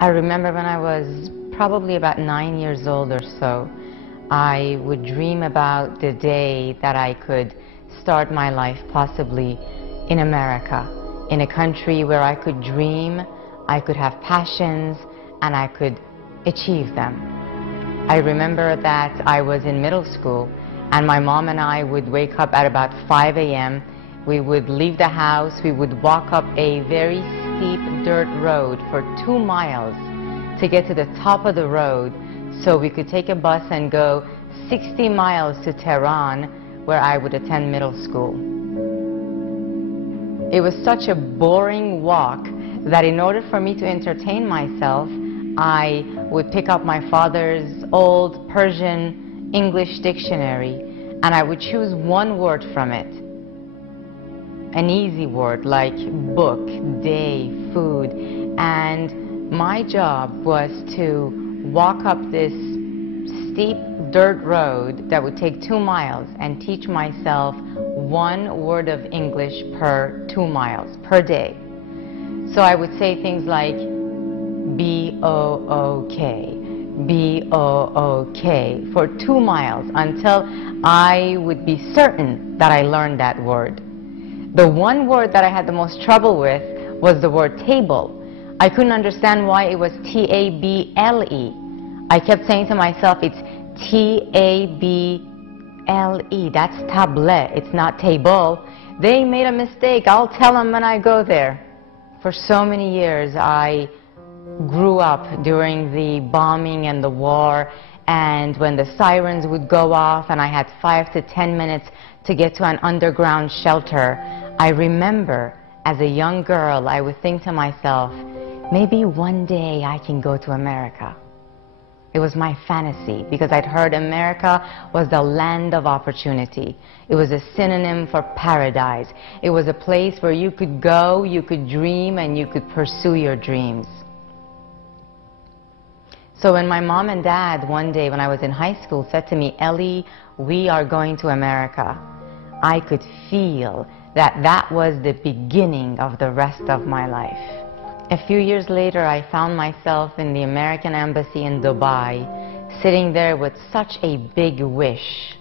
I remember when I was probably about 9 years old or so, I would dream about the day that I could start my life possibly in America, in a country where I could dream, I could have passions, and I could achieve them. I remember that I was in middle school and my mom and I would wake up at about 5 a.m. We would leave the house, we would walk up a very steep dirt road for 2 miles to get to the top of the road so we could take a bus and go 60 miles to Tehran, where I would attend middle school. It was such a boring walk that in order for me to entertain myself, I would pick up my father's old Persian English dictionary and I would choose one word from it. An easy word like book, day, food, and my job was to walk up this steep dirt road that would take 2 miles and teach myself one word of English per 2 miles per day. So I would say things like B-O-O-K, B-O-O-K for 2 miles until I would be certain that I learned that word. The one word that I had the most trouble with was the word table. I couldn't understand why it was T-A-B-L-E. I kept saying to myself, it's T-A-B-L-E. That's table, it's not table. They made a mistake. I'll tell them when I go there. For so many years, I grew up during the bombing and the war, and when the sirens would go off and I had 5 to 10 minutes to get to an underground shelter, I remember as a young girl, I would think to myself, maybe one day I can go to America. It was my fantasy because I'd heard America was the land of opportunity. It was a synonym for paradise. It was a place where you could go, you could dream, and you could pursue your dreams. So when my mom and dad one day when I was in high school said to me, Ellie, we are going to America, I could feel that that was the beginning of the rest of my life. A few years later, I found myself in the American Embassy in Dubai, sitting there with such a big wish.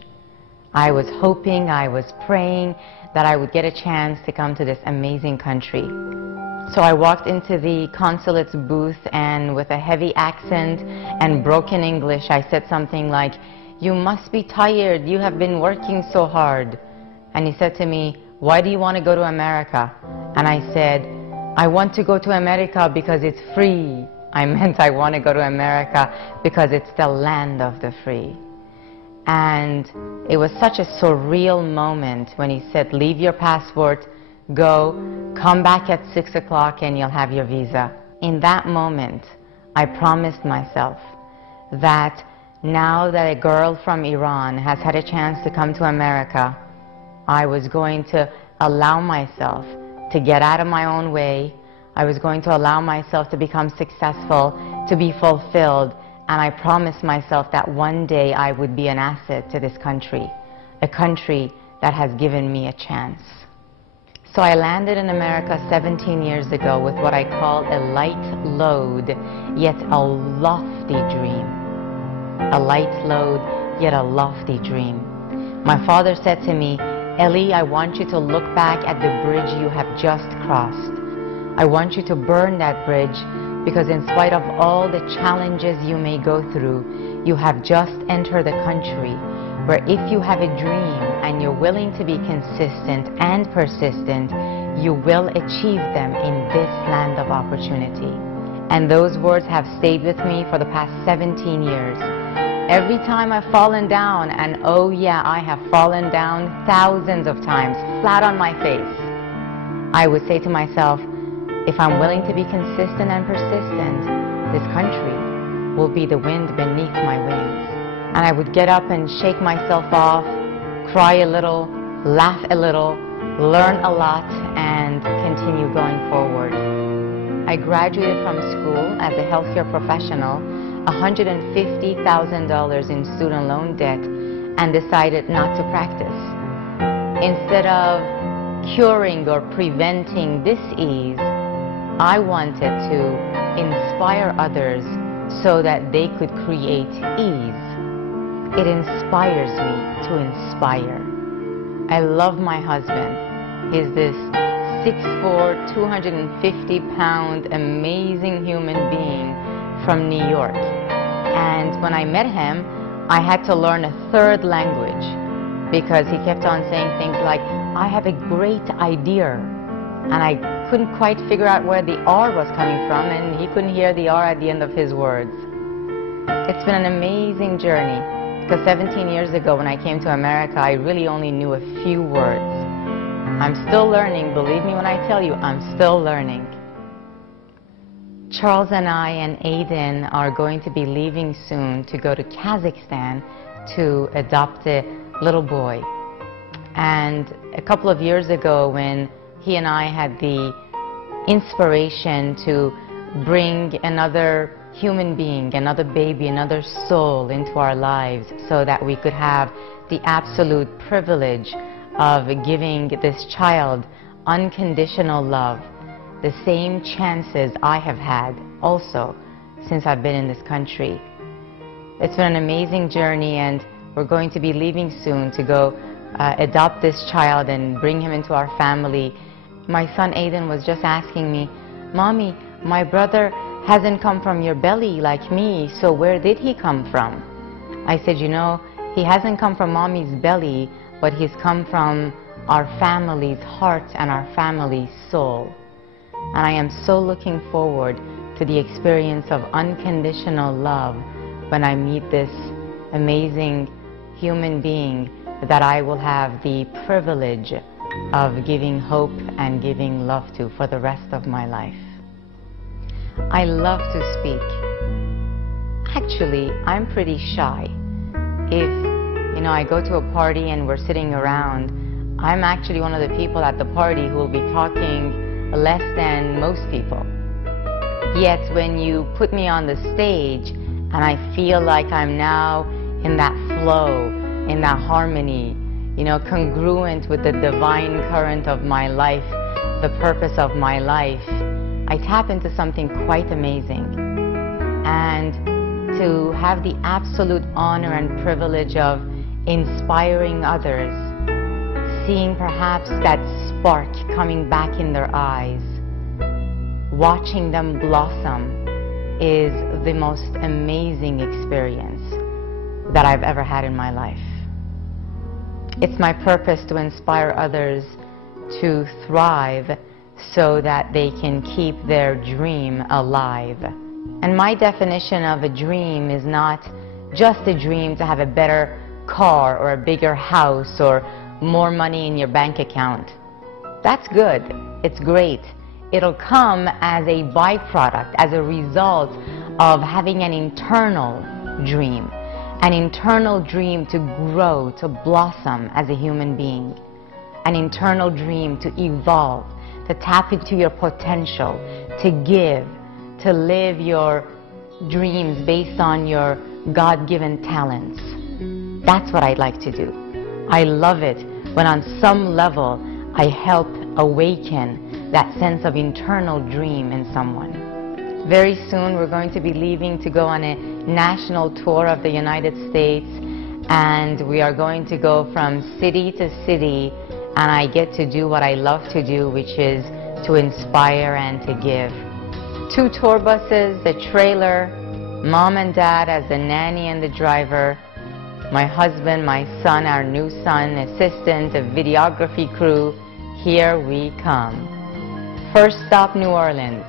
I was hoping, I was praying that I would get a chance to come to this amazing country. So I walked into the consulate's booth and with a heavy accent and broken English, I said something like, "You must be tired, you have been working so hard." And he said to me, "Why do you want to go to America?" And I said, "I want to go to America because it's free." I meant I want to go to America because it's the land of the free. And it was such a surreal moment when he said, "Leave your passport, go, come back at 6 o'clock and you'll have your visa." In that moment, I promised myself that now that a girl from Iran has had a chance to come to America, I was going to allow myself to get out of my own way. I was going to allow myself to become successful, to be fulfilled, and I promised myself that one day I would be an asset to this country, a country that has given me a chance. So I landed in America 17 years ago with what I call a light load, yet a lofty dream. A light load, yet a lofty dream. My father said to me, "Ellie, I want you to look back at the bridge you have just crossed. I want you to burn that bridge because in spite of all the challenges you may go through, you have just entered a country where if you have a dream and you're willing to be consistent and persistent, you will achieve them in this land of opportunity." And those words have stayed with me for the past 17 years. Every time I've fallen down, and oh yeah, I have fallen down thousands of times, flat on my face, I would say to myself, if I'm willing to be consistent and persistent, this country will be the wind beneath my wings. And I would get up and shake myself off, cry a little, laugh a little, learn a lot, and continue going forward. I graduated from school as a healthcare professional, $150,000 in student loan debt, and decided not to practice. Instead of curing or preventing disease, I wanted to inspire others so that they could create ease. It inspires me to inspire. I love my husband. He's this 6'4", 250-pound, amazing human being from New York. And when I met him, I had to learn a third language because he kept on saying things like, I have a great idea. And I couldn't quite figure out where the R was coming from, and he couldn't hear the R at the end of his words. It's been an amazing journey, because 17 years ago when I came to America, I really only knew a few words. I'm still learning, believe me when I tell you, I'm still learning. Charles and I and Aiden are going to be leaving soon to go to Kazakhstan to adopt a little boy. And a couple of years ago, when he and I had the inspiration to bring another human being, another baby, another soul into our lives so that we could have the absolute privilege of giving this child unconditional love, the same chances I have had also since I've been in this country. It's been an amazing journey, and we're going to be leaving soon to go adopt this child and bring him into our family. My son Aiden was just asking me, Mommy, my brother hasn't come from your belly like me, so where did he come from? I said, you know, he hasn't come from Mommy's belly, but he's come from our family's heart and our family's soul. And I am so looking forward to the experience of unconditional love when I meet this amazing human being that I will have the privilege of giving hope and giving love to for the rest of my life. I love to speak. Actually, I'm pretty shy. If, you know, I go to a party and we're sitting around, I'm actually one of the people at the party who will be talking less than most people. Yet when you put me on the stage and I feel like I'm now in that flow, in that harmony, you know, congruent with the divine current of my life, the purpose of my life, I tap into something quite amazing. And to have the absolute honor and privilege of inspiring others, seeing perhaps that spark coming back in their eyes, watching them blossom, is the most amazing experience that I've ever had in my life. It's my purpose to inspire others to thrive so that they can keep their dream alive. And my definition of a dream is not just a dream to have a better car or a bigger house or more money in your bank account. That's good. It's great. It'll come as a byproduct, as a result of having an internal dream to grow, to blossom as a human being, an internal dream to evolve, to tap into your potential, to give, to live your dreams based on your God-given talents. That's what I'd like to do. I love it when on some level I help awaken that sense of internal dream in someone. Very soon we're going to be leaving to go on a national tour of the United States, and we are going to go from city to city, and I get to do what I love to do, which is to inspire and to give. 2 tour buses, a trailer, Mom and Dad as the nanny and the driver, my husband, my son, our new son, assistant, a videography crew. Here we come. First stop, New Orleans.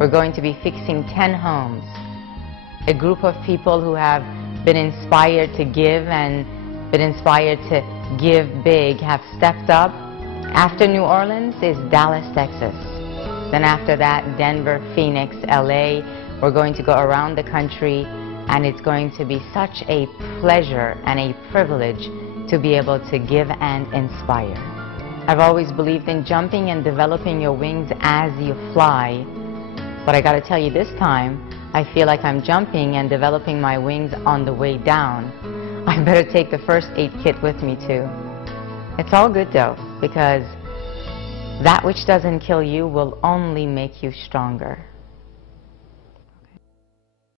We're going to be fixing 10 homes. A group of people who have been inspired to give and been inspired to give big have stepped up. After New Orleans is Dallas, Texas. Then after that, Denver, Phoenix, LA. We're going to go around the country, and it's going to be such a pleasure and a privilege to be able to give and inspire. I've always believed in jumping and developing your wings as you fly, but I gotta tell you, this time I feel like I'm jumping and developing my wings on the way down. I better take the first aid kit with me too. It's all good though, because That which doesn't kill you will only make you stronger.